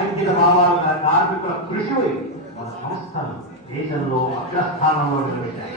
అంకిత భావాలుగా కార్మికుల కృషి మన సంస్థను దేశంలో అగ్రస్థానంలో నిలబెట్టాయి.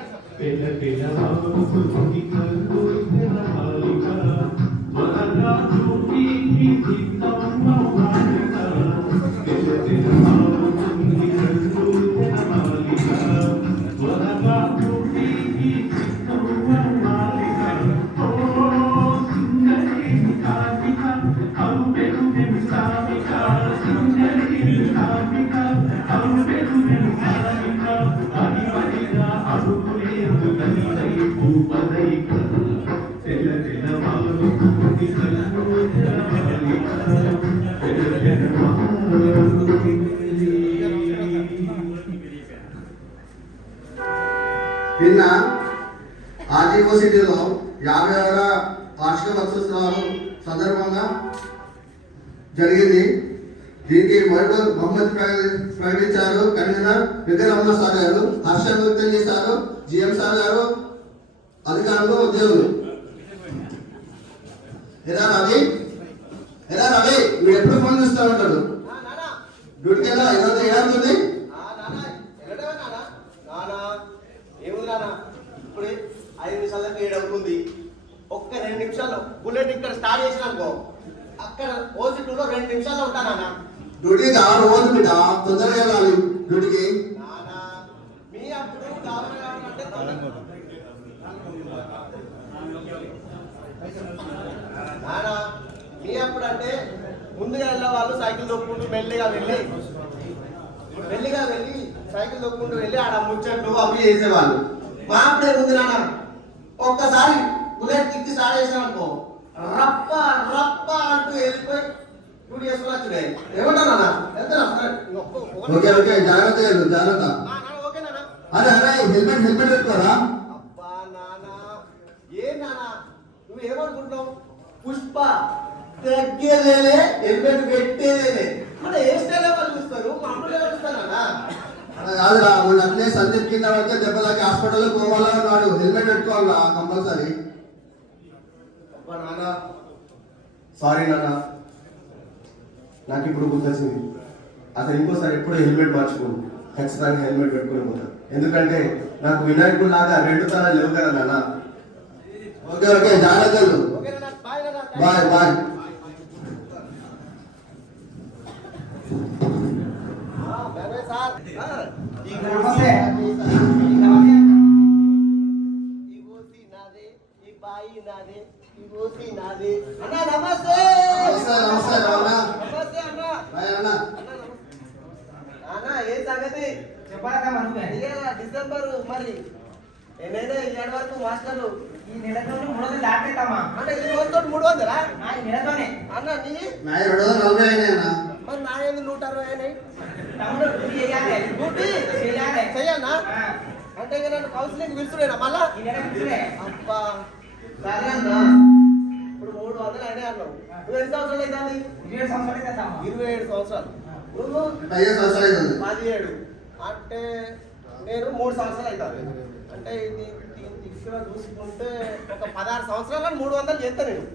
నిన్న ఆర్టీఓ సిటీలో 50వ వార్షిక వత్సోత్సవాలు సందర్భంగా జరిగింది. దీనికి మొహమ్మద్ ప్రకటించారు. కన్వీనర్ వెంకటరమణ సార్ గారు హర్షం వ్యక్తం చేశారు. జిఎం సార్ గారు, అధికారులు, ఉద్యోగులు. ఎలా రవి నువ్వు ఎప్పుడు ఫోన్ చూస్తూ ఉంటాడు? డ్యూటీకి ఎలా ఈరోజు ఏమవుతుంది? ఇప్పుడు 5 నిమిషాలకు 7 అవుతుంది. ఒక్క 2 నిమిషాలు బుల్లెట్ ఇక్కడ స్టార్ట్ చేసిన అనుకో, అక్కడ ఓసిటీలో 2 నిమిషాలు ఉంటానా. డ్యూటీకి 6 రోజు బిడ్డ, తొందరగా వెళ్ళాలి డ్యూటీకి. మీ అప్పుడు కావాలంటే మీ అప్పుడు అంటే ముందుగా వెళ్ళే వాళ్ళు సైకిల్ తొక్కుంటూ మెల్లిగా వెళ్ళి సైకిల్ తొక్కుంటూ వెళ్ళి ఆడ ముచ్చట్లు అవి చేసేవాళ్ళు. మా అప్పుడే ఉంది నాన్న, ఒక్కసారి బుల్లెట్ తిక్కి స్టార్ట్ చేసాం అనుకో, రప్ప రప్ప అంటూ వెళ్ళిపోయి డ్యూటీ చేసుకుని వచ్చినాయి. ఏమంటారు నాన్న? జాగ్రత్త. అరే హెల్మెట్ పెట్టుకోరా. అబ్బా నాన్న, ఏ నాన్న నువ్వు ఏమనుకుంటున్నావు? పుష్ప తగ్గేదేలే, హెల్మెట్ పెట్టేదేలే. మన ఏ స్టైల్ వాళ్ళు చూస్తారు, మామూలు ఎవరు చూస్తారా? కాదురా, మొన్న అట్లే సందీప్ కింద పడితే దెబ్బలకి హాస్పిటల్లో పోవాలని వాడు హెల్మెట్ పెట్టుకోవాలా కంపల్సరీ. అబ్బా నాన్న, సారీ నాన్న, నాకు ఇప్పుడు గుర్తొచ్చింది. అతను ఇంకోసారి ఎప్పుడూ హెల్మెట్ మార్చుకోను, ఖచ్చితంగా హెల్మెట్ పెట్టుకుని పోతాను. ఎందుకంటే నాకు వినాయకుడు లాగా 2 తరాలు లేవు కదా నాన్న. ఓకే జాగ్రత్తలు. బాయ్. ఏ సంగతి డిసెంబర్ మరి ఏమైనా 7 వరకు మాస్టర్లు ఈ నెలతో 300 దాటేస్తామా? అంటే ఈ రోజుతో 300 ఈ నెలతోనే అన్న నీ 240 అయినాయి అన్న. మరి నా ఏంది 160 అయినాయి. తమ్ముడు డ్యూటీ చెయ్యన్నా అంటే ఇక నన్ను కౌన్సిలింగ్ పిలుచుడేనా మళ్ళా? అబ్బా సరే అన్న, ఇప్పుడు 300 అయినాయి అన్నావు. నువ్వు ఎన్ని సంవత్సరాలు అవుతుంది? 27 సంవత్సరాలు. 27 సంవత్సరాలు. నువ్వు 15 సంవత్సరాలు అవుతుంది. 17 అంటే నేను 3 సంవత్సరాలు అవుతుంది. అంటే ఇది తీసుకురా చూసుకుంటే ఒక 16 సంవత్సరాలు 300 చేస్తా నేను.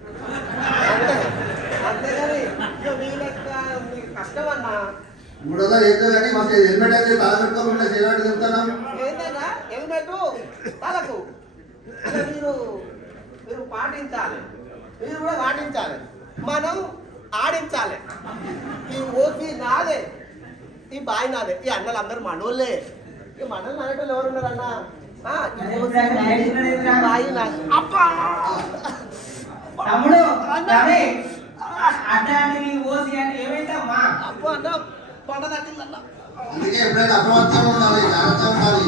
అంతేగాని ఇక మీ లెక్క మీకు కష్టం అన్నా. 300 చేస్తా కానీ మాకు హెల్మెట్ అయితే బాగా పెట్టుకోకుండా చేయాలని చెప్తాను. ఏంటన్నా హెల్మెట్ తలకు మీరు పాటించాలి, మీరు కూడా పాటించాలి, మనం ఆడించాలి. ఈ ఓపీ నాదే, ఈ బాయ్ నాదే, ఈ అన్నలు అందరూ మనోళ్ళే. ఈ మనల్ని అనేటోళ్ళు ఎవరు ఉన్నారన్నా? తమ్ముడు అడ్డాన్ని ఓసి అంటే ఏమైందమ్మా? అప్పు అన్న పంట తట్టిందన్న. అందుకే ఎప్పుడైనా అప్రమత్తంగా ఉండాలి, జాగ్రత్తగా ఉండాలి.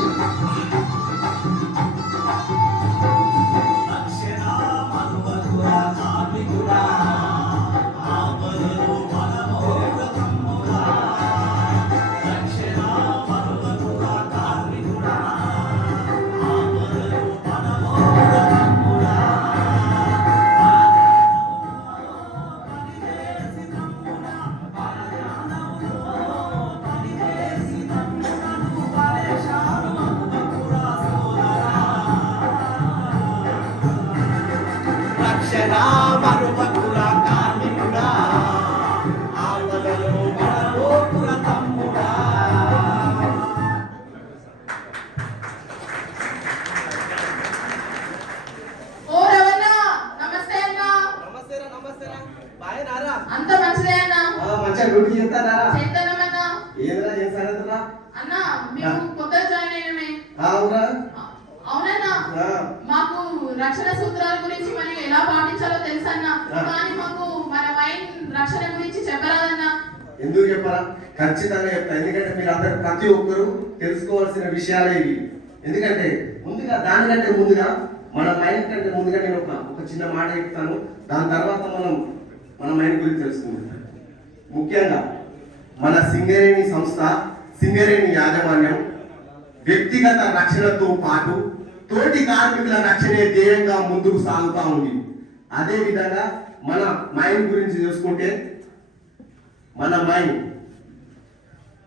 అంత మంచిదే అన్న. మంచిగా డ్యూటీ చేస్తారా? చేద్దామన్నా. ఏదైనా ఏం సంగతురా? అన్న మేము కొత్తగా జాయిన్ అయినమే. అవునా? అవునన్నా. మాకు రక్షణ సూత్రాల గురించి మరి ఎలా పాటించాలో తెలుసన్న. కానీ మాకు మన వైన్ రక్షణ గురించి చెప్పరాదన్నా. ఎందుకు చెప్పరా? ఖచ్చితంగా చెప్తా. ఎందుకంటే మీరు అందరు ప్రతి ఒక్కరు తెలుసుకోవాల్సిన విషయాలే ఇవి. ఎందుకంటే ముందుగా దానికంటే ముందుగా మన మైండ్ కంటే ముందుగా నేను ఒక చిన్న మాట చెప్తాను. దాని తర్వాత మన మైండ్ గురించి తెలుసుకుందాం. ముఖ్యంగా మన సింగరేణి సంస్థ, సింగరేణి యాజమాన్యం వ్యక్తిగత రక్షణతో పాటు తోటి కార్మికుల రక్షణే ధ్యేయంగా ముందుకు సాగుతూ ఉంది. అదే విధంగా మన మైండ్ గురించి చూసుకుంటే మన మైండ్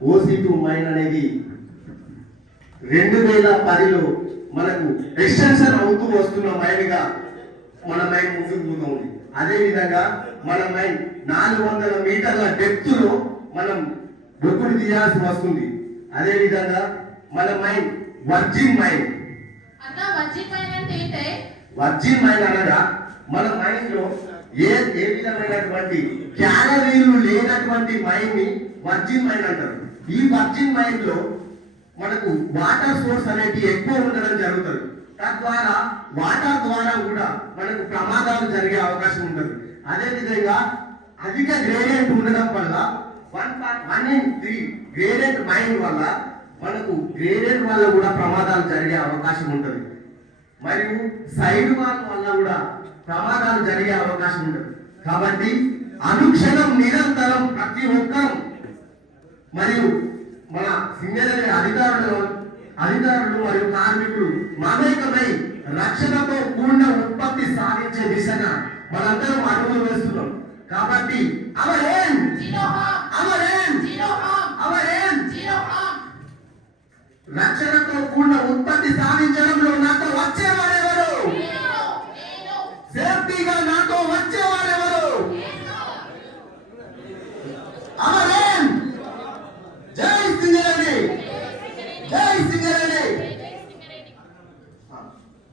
OC2 మైండ్ అనేది 2010లో మనకు ఎక్స్టెన్షన్ అవుతూ వస్తున్న మైండ్గా మన మైండ్ ముందుకు పోతుంది. అదే విధంగా మన మైండ్ 400 మీటర్ల డెప్త్లో మనం డొక్కుడు తీయాల్సి వస్తుంది. అదే విధంగా మన మైండ్ వర్జిన్ మైండ్. అన్న వర్జిన్ మైండ్ అంటే ఏంటి? వర్జిన్ మైండ్ అనగా మన మైండ్ లో ఏ విధమైనటువంటి క్యాలరీలు లేనటువంటి మైండ్ ని వర్జిన్ మైండ్ అంటారు. ఈ వర్జిన్ మైండ్ లో మనకు వాటర్ సోర్స్ అనేది ఎక్కువ ఉండడం జరుగుతుంది. తద్వారా వాటర్ ద్వారా కూడా మనకు ప్రమాదాలు జరిగే అవకాశం ఉంటుంది. అదే విధంగా అధిక గ్రేడియంట్ ఉండడం వల్ల 1:1 గ్రేడియంట్ మైండ్ వల్ల మనకు గ్రేడియంట్ వల్ల కూడా ప్రమాదాలు జరిగే అవకాశం ఉంటుంది. మరియు సైడ్ వాల్ వల్ల కూడా ప్రమాదాలు జరిగే అవకాశం ఉంటుంది. కాబట్టి అనుక్షణం నిరంతరం ప్రతి ఒక్కరూ మరియు మన సింగరేణి అధికారులు మరియు కార్మికులు మమేకమై రక్షణతో కూడిన ఉత్పత్తి సాధించే దిశగా మనందరం అడుగులు వేస్తున్నాం. కాబట్టి రక్షణతో కూడిన ఉత్పత్తి సాధించడంలో నాతో వచ్చేవారు